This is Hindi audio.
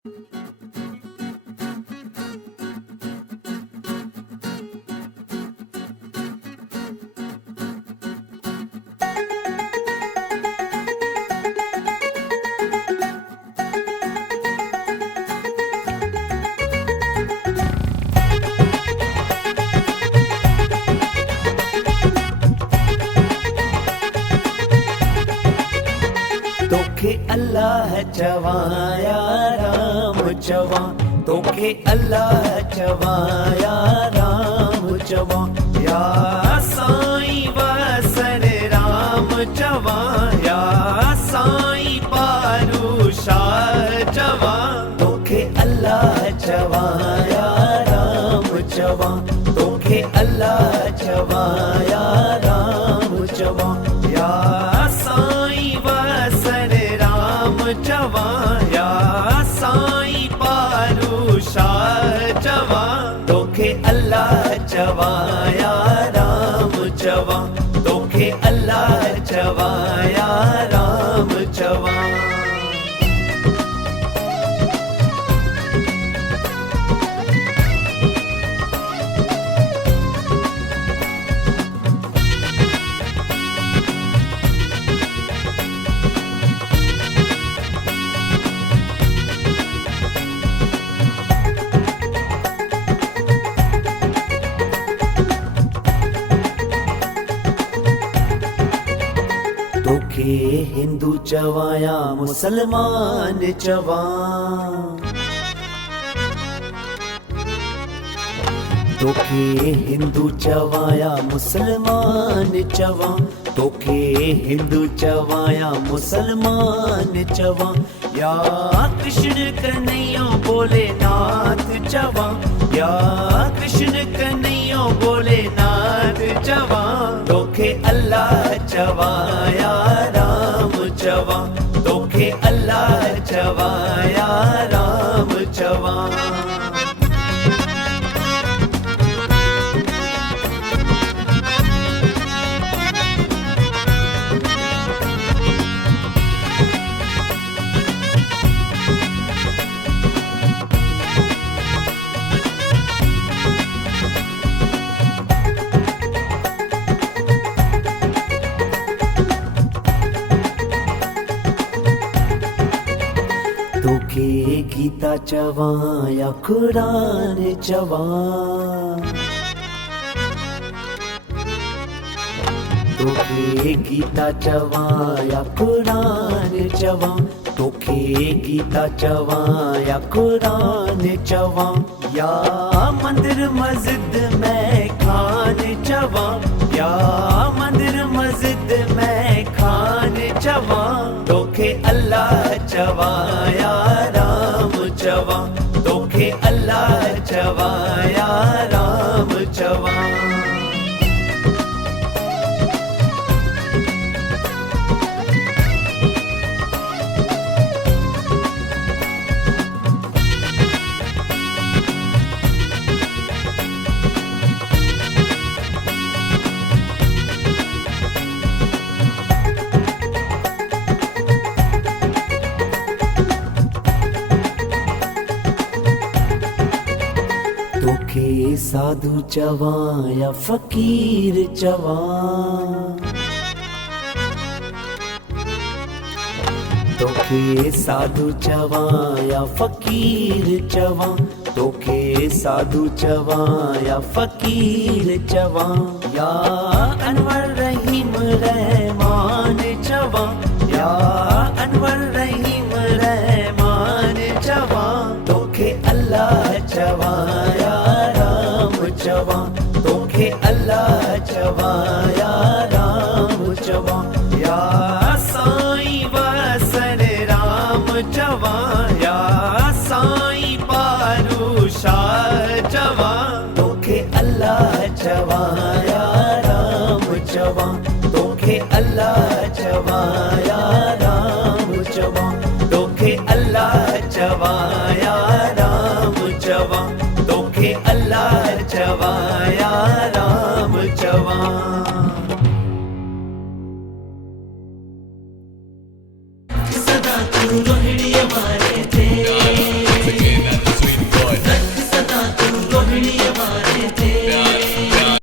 तोखे अल्लाह चवाया राम चवा, तोखे अल्लाह चवाया राम चवा, या साईं वसन राम चवा, या साईं पारूशा चवा। तोखे अल्लाह चवाया राम चवा, तोखे अल्लाह चवाया राम चवा, या साईं वसन राम चवा, या साईं पारूशा चवा। तोखे अल्लाह चवाया राम चवा, तोखे अल्लाह चवाया राम चवा। तोखे हिंदू चवाया मुसलमान चवा, तोखे हिंदू चवाया मुसलमान चवा, तोखे हिंदू चवाया मुसलमान चवा, या कृष्ण कन्हैया भोलेनाथ चवा, या कृष्ण कन्हैया भोलेनाथ चवा। तोखे अल्लाह चवाया राम चवा, तोखे अल्लाह चवाया राम चवा। तोखे गीता चवा या कुरान चवा, तोखे गीता चवा या कुरान चवा, तोखे गीता चवा या कुरान चवा, या मंदिर मस्जिद में खान चवा, या मंदिर मस्जिद में खान चवा। तोखे अल्लाह चवाया राम चवा, तोखे अल्लाह चवाया राम चवा। तोखे साधु चवा या फकीर चवा, तोखे साधु चवा या फकीर चवा, तोखे साधु चवा या फकीर चवा, या अनवर रहीम रहमान चवा, या अनवर रहीम रहमान चवा। तोखे अल्लाह चवाया राम चवा, तोखे अल्लाह चवाया राम चवा, या साईं वसन राम चवा, या साईं पारूशा चवा। तोखे अल्लाह चवाया राम चवा, तोखे अल्लाह चवाया राम चवा, तोखे अल्लाह चवाया